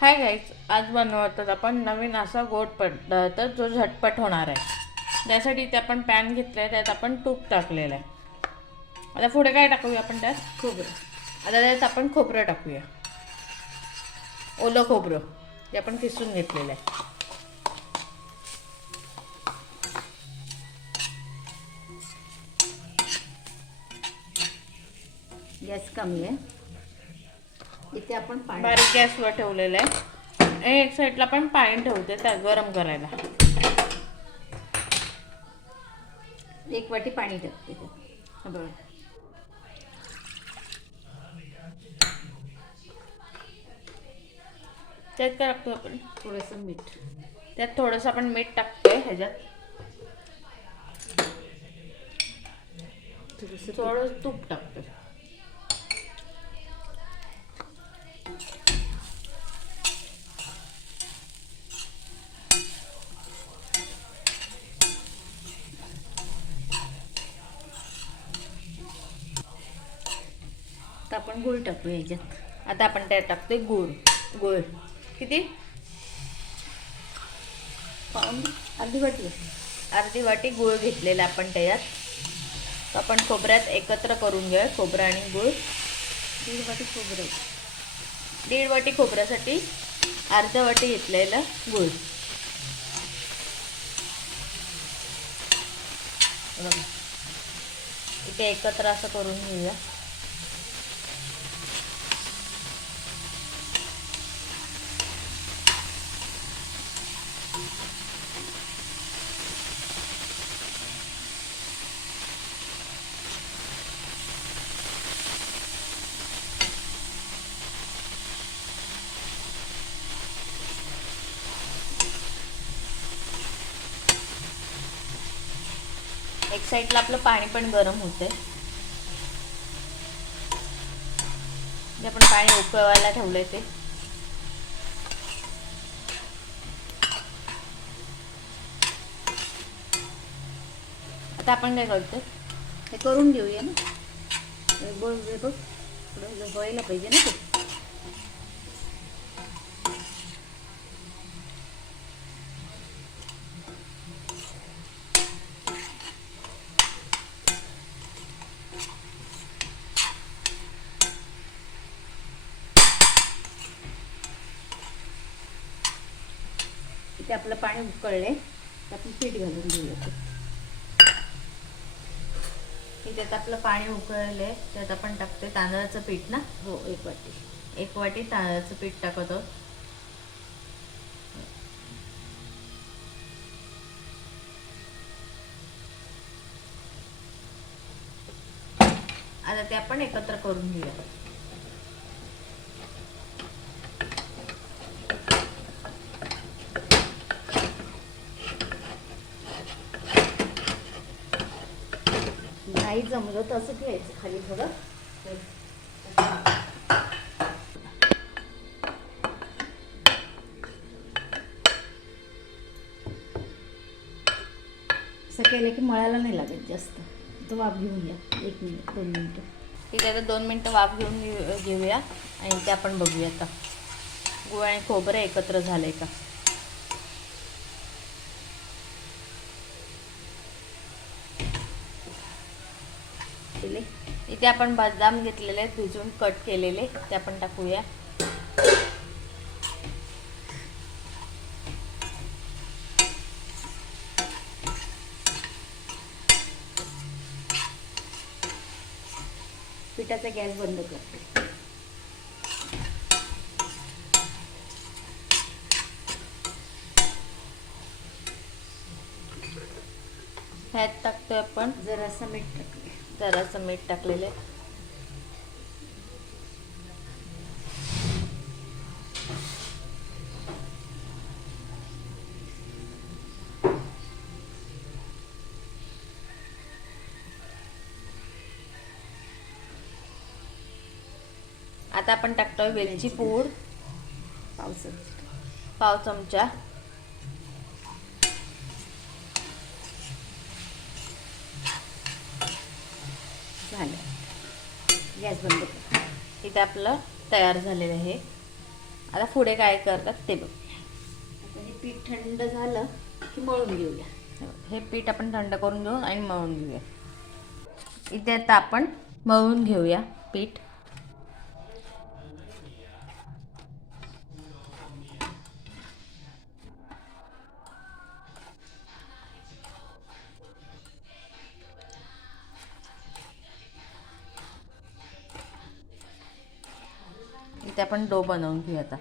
Hi guys, आज बनवतात आपण नवीन असा गोड पदार्थ जो झटपट होणार आहे. त्यासाठी इथे आपण पॅन घेतला आहे, त्यात आपण तूप टाकलेलं आहे. आता पुढे काय टाकूया आपण त्यात? खोबरं. आता त्यात आपण खोबरं टाकूया, ओलं खोबरं ते आपण किसून घेतलेलं आहे. गॅस कमी आहे. इथे आपण पाणी बारीक गॅसवर ठेवलेलं आहे आणि एक साईडला आपण पाणी ठेवते त्यात गरम करायला. 1 वाटी पाणी टाकते. बरं, त्यात काय टाकतो आपण? थोडंसं मीठ. त्यात थोडंसं आपण मीठ टाकतोय. ह्याच्यात थोडं तूप टाकतोय. तर आपण गूळ टाकूया याच्यात. आता आपण त्यात टाकतोय गूळ. गूळ किती? अर्धी वाटी. अर्धी वाटी गूळ घेतलेला आपण त्याच्यात. तर आपण खोबऱ्यात एकत्र करून घेऊया खोबरं आणि गूळ. 1.5 वाटी खोबरं. 1.5 वाटी खोबऱ्यासाठी अर्धा वाटी घेतलेला गूळ. बघा, इथे एकत्र असं करून घेऊया. एक साईडला आपलं पाणी पण गरम होते. आपण पाणी उकळवायला ठेवलंय ते. आता आपण काय करतो, हे करून घेऊया ना. बघ थोडं व्हायला पाहिजे ना ते. इथे आपलं पाणी उकळले, आपण पीठ घालून घेऊया. त्यात आपलं पाणी उकळलंय, त्यात आपण टाकतोय तांदळाचं पीठ ना. हो, 1 वाटी. 1 वाटी तांदळाचं पीठ टाकतो. आता ते आपण एकत्र करून घेऊया. नाही जमलं तर असं घ्यायचं खाली थोडं. असं केलं की मळायला नाही लागत जास्त. तो वाफ घेऊन घ्या 1 मिनिट 2 मिनिटं. ठीक आहे, आता 2 मिनटं वाफ घेऊन घेऊया आणि ते आपण बघूया आता गूळ आणि खोबरं एकत्र झालंय का. इथे आपण बदाम घेतलेले आहेत भिजून कट केलेले, ते आपण टाकूया. पिठाचा गॅस बंद करते. ह्यात टाकतोय आपण जरासं मीठ टाकले. जरासं मीठ टाकलेलं आहे. आता आपण टाकतोय वेलची पूड, पाव चमचा. झालं. गॅस बंद कर. इथे आपलं तयार झालेलं आहे. आता पुढे काय करतात ते बघ. आता हे पीठ थंड झालं की मळून घेऊया. हे पीठ आपण थंड करून घेऊ आणि मळून घेऊया. इथे आता आपण मळून घेऊया पीठ. इथे आपण डो बनवून घेऊया आता.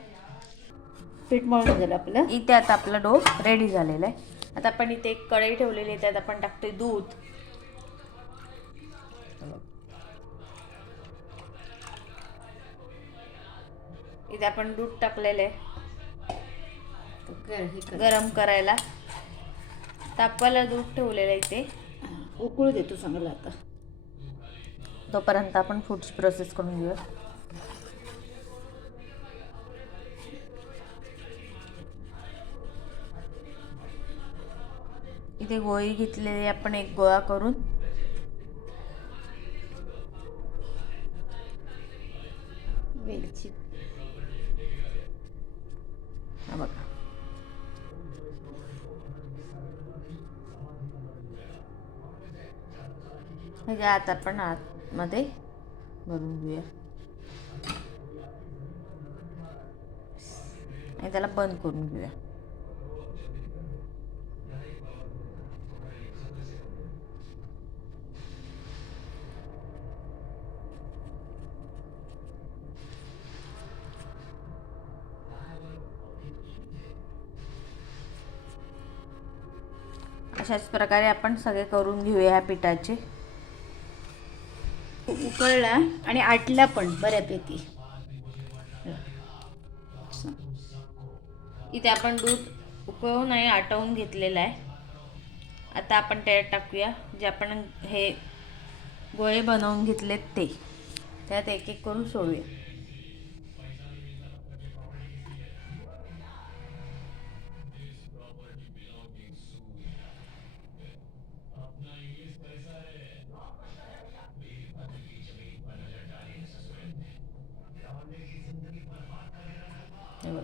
पीठ मळून झालं आपलं. इथे आता आपला डो रेडी झालेला आहे. आता आपण इथे एक कढई ठेवलेली आहे, त्यात आपण टाकतोय दूध. इथे आपण दूध टाकलेलं आहे गरम करायला. तापवायला दूध ठेवलेलं आहे इथे. उकळू देतो चांगलं. आता तोपर्यंत आपण पुढची प्रोसेस करून घेऊया. इथे गोळी घेतलेली आपण एक गोळा करून वेलची हा बघा. ह्याच्या आत आपण आतमध्ये भरून घेऊया आणि त्याला बंद करून घेऊया. अशाच प्रकारे आपण सगळे करून घेऊया ह्या पिठाचे. उकळला आणि आटला पण बऱ्यापैकी. इथे आपण दूध उकळून आणि आटवून घेतलेलं आहे. आता आपण त्यात टाकूया जे आपण हे गोळे बनवून घेतलेत ते. त्यात एक एक करून सोडूया. हे बघ.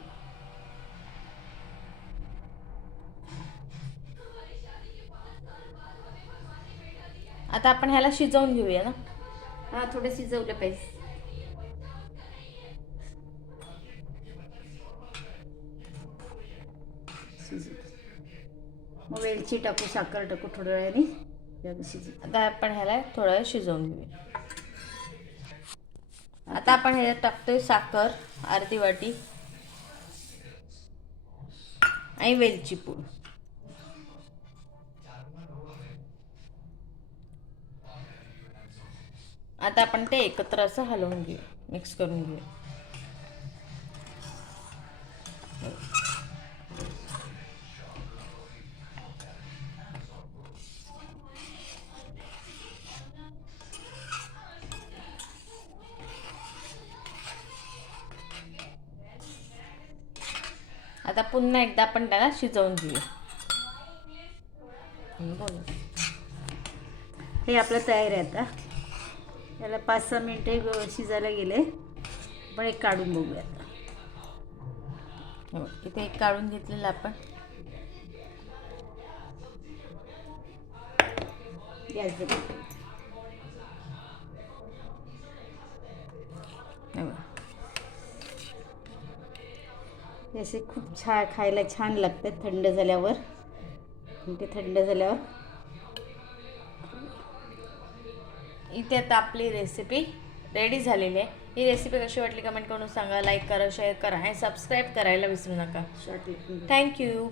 आता आपण ह्याला शिजवून घेऊया ना. हा थोडं शिजवलं पाहिजे. मग वेलची टाकू, साखर टाकू थोड्या वेळाने शिजत. आता आपण ह्याला थोडा वेळ शिजवून घेऊया. आता आपण ह्याच्यात टाकतोय साखर अर्धी वाटी आणि वेलची पूड. आता आपण ते एकत्र असं हलवून घेऊ, मिक्स करून घेऊ. आता पुन्हा एकदा आपण त्याला शिजवून घेऊया. हे आपलं तयार आहे. आता याला 5-6 मिनिटे शिजायला गेले. पण एक काढून बघूया. इथे एक काढून घेतलेलं आपण. असे खूप खायला छान लागतात थंड झाल्यावर. ते थंड झाल्यावर इथे आता आपली रेसिपी रेडी झालेली आहे. ही रेसिपी कशी वाटली कमेंट करून सांगा. लाईक करा, शेअर करा आणि सबस्क्राईब करायला विसरू नका. Short thank you.